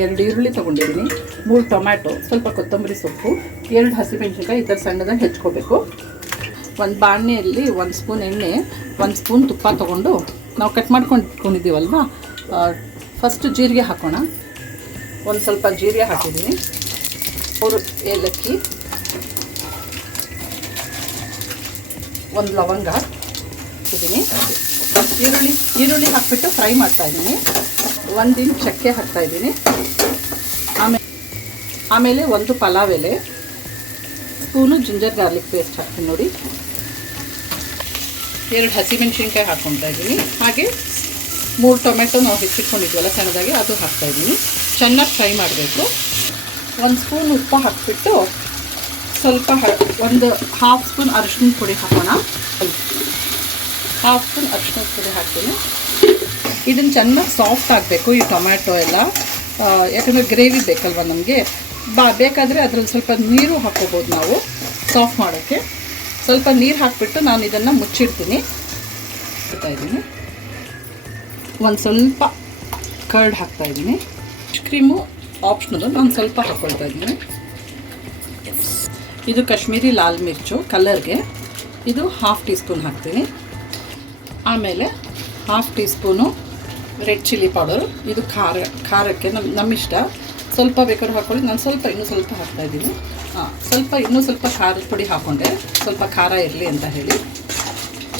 ಎರಡು ಈರುಳ್ಳಿ ತೊಗೊಂಡಿದ್ದೀನಿ, 3 ಟೊಮ್ಯಾಟೊ, ಸ್ವಲ್ಪ ಕೊತ್ತಂಬರಿ ಸೊಪ್ಪು, 2 ಹಸಿಮೆಣಸಿನ್ಕಾಯಿ ಈ ಥರ ಸಣ್ಣದಾಗಿ ಹೆಚ್ಕೋಬೇಕು. ಒಂದು ಬಾಣಲೆಯಲ್ಲಿ 1 ಸ್ಪೂನ್ ಎಣ್ಣೆ, 1 ಸ್ಪೂನ್ ತುಪ್ಪ ತೊಗೊಂಡು ನಾವು ಕಟ್ ಮಾಡ್ಕೊಂಡು ಇಟ್ಕೊಂಡಿದ್ದೀವಲ್ವ, ಫಸ್ಟ್ ಜೀರಿಗೆ ಹಾಕೋಣ. ಒಂದು ಸ್ವಲ್ಪ ಜೀರಿಗೆ ಹಾಕಿದ್ದೀನಿ, 3 ಏಲಕ್ಕಿ, 1 ಲವಂಗ ಹಾಕಿದ್ದೀನಿ. ಈರುಳ್ಳಿ ಹಾಕಿಬಿಟ್ಟು ಫ್ರೈ ಮಾಡ್ತಾಯಿದ್ದೀನಿ. 1 ಇಂಚ್ ಚಕ್ಕೆ ಹಾಕ್ತಾಯಿದ್ದೀನಿ. ಆಮೇಲೆ 1 ಪಲಾವ್ ಎಲೆ, ಸ್ಪೂನು ಜಿಂಜರ್ ಗಾರ್ಲಿಕ್ ಪೇಸ್ಟ್ ಹಾಕ್ತೀನಿ ನೋಡಿ. 2 ಹಸಿಮೆಣಸಿನ್ಕಾಯಿ ಹಾಕ್ಕೊತಾ ಇದ್ದೀನಿ. ಹಾಗೆ 3 ಟೊಮೆಟೊ ನಾವು ಹೆಚ್ಚಿಟ್ಕೊಂಡಿದ್ವಲ್ಲ ಸಣ್ಣದಾಗಿ, ಅದು ಹಾಕ್ತಾಯಿದ್ದೀನಿ. ಚೆನ್ನಾಗಿ ಫ್ರೈ ಮಾಡಬೇಕು. 1 ಸ್ಪೂನ್ ಉಪ್ಪು ಹಾಕಿಬಿಟ್ಟು ಸ್ವಲ್ಪ ಒಂದು 1/2 ಸ್ಪೂನ್ ಅರಿಶಿನ ಪುಡಿ ಹಾಕೋಣ. 1/2 ಸ್ಪೂನ್ ಅರಿಶಿನ ಪುಡಿ ಹಾಕ್ತೀನಿ. ಇದನ್ನು ಚೆನ್ನಾಗಿ ಸಾಫ್ಟ್ ಆಗಬೇಕು ಈ ಟೊಮ್ಯಾಟೊ ಎಲ್ಲ, ಯಾಕಂದರೆ ಗ್ರೇವಿ ಬೇಕಲ್ವ ನಮಗೆ. ಬೇಕಾದರೆ ಅದರಲ್ಲಿ ಸ್ವಲ್ಪ ನೀರು ಹಾಕ್ಕೋಬೋದು ನಾವು ಸಾಫ್ಟ್ ಮಾಡೋಕ್ಕೆ. ಸ್ವಲ್ಪ ನೀರು ಹಾಕಿಬಿಟ್ಟು ನಾನು ಇದನ್ನು ಮುಚ್ಚಿಡ್ತೀನಿ. ಹಾಕ್ತಾಯಿದ್ದೀನಿ. ಒಂದು ಸ್ವಲ್ಪ ಕರ್ಡ್ ಹಾಕ್ತಾಯಿದ್ದೀನಿ. ಕ್ರೀಮು ಆಪ್ಷನದು, ನಾನು ಸ್ವಲ್ಪ ಹಾಕ್ಕೊಳ್ತಾ ಇದ್ದೀನಿ. ಇದು ಕಾಶ್ಮೀರಿ ಲಾಲ್ ಮಿರ್ಚು ಕಲರ್ಗೆ, ಇದು 1/2 ಟೀ ಸ್ಪೂನ್ ಹಾಕ್ತೀನಿ. ಆಮೇಲೆ 1/2 tea spoon red chilli powder, ಇದು ಖಾರಕ್ಕೆ ನಮ್ಮಿಷ್ಟ. ಸ್ವಲ್ಪ ಬೇಕಾದ್ರೂ ಹಾಕ್ಕೊಳ್ಳಿ, ನಾನು ಇನ್ನೂ ಸ್ವಲ್ಪ ಹಾಕ್ತಾಯಿದ್ದೀನಿ. ಇನ್ನೂ ಸ್ವಲ್ಪ ಖಾರದ ಪುಡಿ ಹಾಕ್ಕೊಂಡೆ, ಸ್ವಲ್ಪ ಖಾರ ಇರಲಿ ಅಂತ ಹೇಳಿ.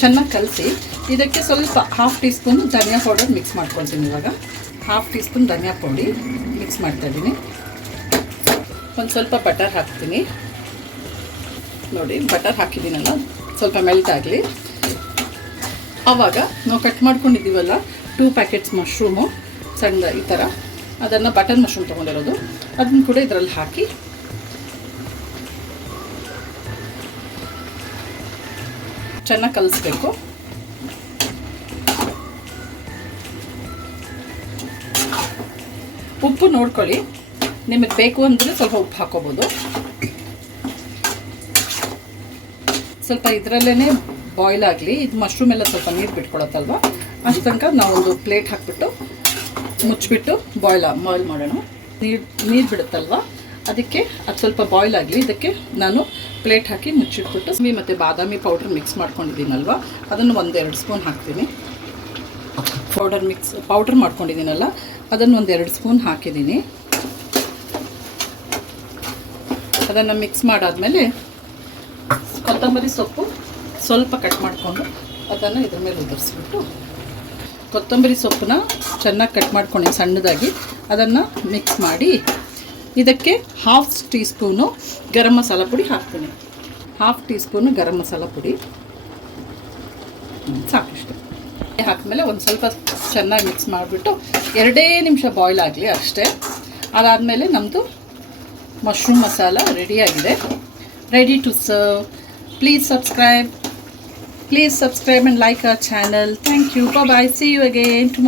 ಚೆನ್ನಾಗಿ ಕಲಸಿ ಇದಕ್ಕೆ ಸ್ವಲ್ಪ 1/2 ಟೀ ಸ್ಪೂನ್ ಧನಿಯಾ ಪೌಡರ್ ಮಿಕ್ಸ್ ಮಾಡ್ಕೊಳ್ತೀನಿ. ಇವಾಗ 1/2 ಟೀ ಸ್ಪೂನ್ ಧನಿಯಾ ಪುಡಿ ಮಿಕ್ಸ್ ಮಾಡ್ತಾಯಿದ್ದೀನಿ. ಒಂದು ಸ್ವಲ್ಪ ಬಟರ್ ಹಾಕ್ತೀನಿ ನೋಡಿ. ಬಟರ್ ಹಾಕಿದ್ದೀನಲ್ಲ, ಸ್ವಲ್ಪ ಮೆಲ್ಟ್ ಆಗಲಿ. ಆವಾಗ ನಾವು ಕಟ್ ಮಾಡ್ಕೊಂಡಿದ್ದೀವಲ್ಲ 2 ಪ್ಯಾಕೆಟ್ಸ್ ಮಶ್ರೂಮು ಸಣ್ಣ ಈ ಥರ, ಅದನ್ನು ಬಟರ್ ಮಶ್ರೂಮ್ ತೊಗೊಂಡಿರೋದು, ಅದನ್ನು ಕೂಡ ಇದರಲ್ಲಿ ಹಾಕಿ ಚೆನ್ನಾಗಿ ಕಲಿಸ್ಬೇಕು. ಉಪ್ಪು ನೋಡ್ಕೊಳ್ಳಿ, ನಿಮಗೆ ಬೇಕು ಅಂದರೆ ಸ್ವಲ್ಪ ಉಪ್ಪು ಹಾಕ್ಕೋಬೋದು. ಸ್ವಲ್ಪ ಇದರಲ್ಲೇ ಬಾಯ್ಲ್ ಆಗಲಿ. ಇದು ಮಶ್ರೂಮ್ ಎಲ್ಲ ಸ್ವಲ್ಪ ನೀರು ಬಿಟ್ಕೊಳತ್ತಲ್ವ, ಅಷ್ಟು ತನಕ ನಾವೊಂದು ಪ್ಲೇಟ್ ಹಾಕಿಬಿಟ್ಟು ಮುಚ್ಚಿಬಿಟ್ಟು ಬಾಯ್ಲ್ ಮಾಡೋಣ. ನೀರು ಬಿಡುತ್ತಲ್ವ, ಅದಕ್ಕೆ ಅದು ಸ್ವಲ್ಪ ಬಾಯ್ಲ್ ಆಗಲಿ. ಇದಕ್ಕೆ ನಾನು ಪ್ಲೇಟ್ ಹಾಕಿ ಮುಚ್ಚಿಟ್ಬಿಟ್ಟು ಮತ್ತು ಬಾದಾಮಿ ಪೌಡ್ರ್ ಮಿಕ್ಸ್ ಮಾಡ್ಕೊಂಡಿದ್ದೀನಲ್ವ, ಅದನ್ನು 1-2 ಸ್ಪೂನ್ ಹಾಕ್ತೀನಿ. ಪೌಡ್ರ್ ಮಾಡ್ಕೊಂಡಿದ್ದೀನಲ್ಲ, ಅದನ್ನು 1-2 ಸ್ಪೂನ್ ಹಾಕಿದ್ದೀನಿ. ಅದನ್ನು ಮಿಕ್ಸ್ ಮಾಡಾದಮೇಲೆ ಕೊತ್ತಂಬರಿ ಸೊಪ್ಪು ಸ್ವಲ್ಪ ಕಟ್ ಮಾಡಿಕೊಂಡು ಅದನ್ನು ಇದ್ರ ಮೇಲೆ ಉದುರಿಸ್ಬಿಟ್ಟು, ಕೊತ್ತಂಬರಿ ಸೊಪ್ಪನ್ನ ಚೆನ್ನಾಗಿ ಕಟ್ ಮಾಡ್ಕೊಂಡು ಸಣ್ಣದಾಗಿ ಅದನ್ನು ಮಿಕ್ಸ್ ಮಾಡಿ ಇದಕ್ಕೆ 1/2 ಟೀ ಸ್ಪೂನು ಗರಂ ಮಸಾಲ ಪುಡಿ ಹಾಕ್ತೀನಿ. 1/2 ಟೀ ಸ್ಪೂನು ಗರಂ ಮಸಾಲ ಪುಡಿ ಸಾಕಿಷ್ಟು ಹಾಕಿದ್ಮೇಲೆ ಒಂದು ಸ್ವಲ್ಪ ಚೆನ್ನಾಗಿ ಮಿಕ್ಸ್ ಮಾಡಿಬಿಟ್ಟು 2 ನಿಮಿಷ ಬಾಯ್ಲ್ ಆಗಲಿ ಅಷ್ಟೇ. ಅದಾದಮೇಲೆ ನಮ್ಮದು ಮಶ್ರೂಮ್ ಮಸಾಲ ರೆಡಿಯಾಗಿದೆ, ready to serve. Please subscribe and like our channel. Thank you. Bye bye. See you again tomorrow.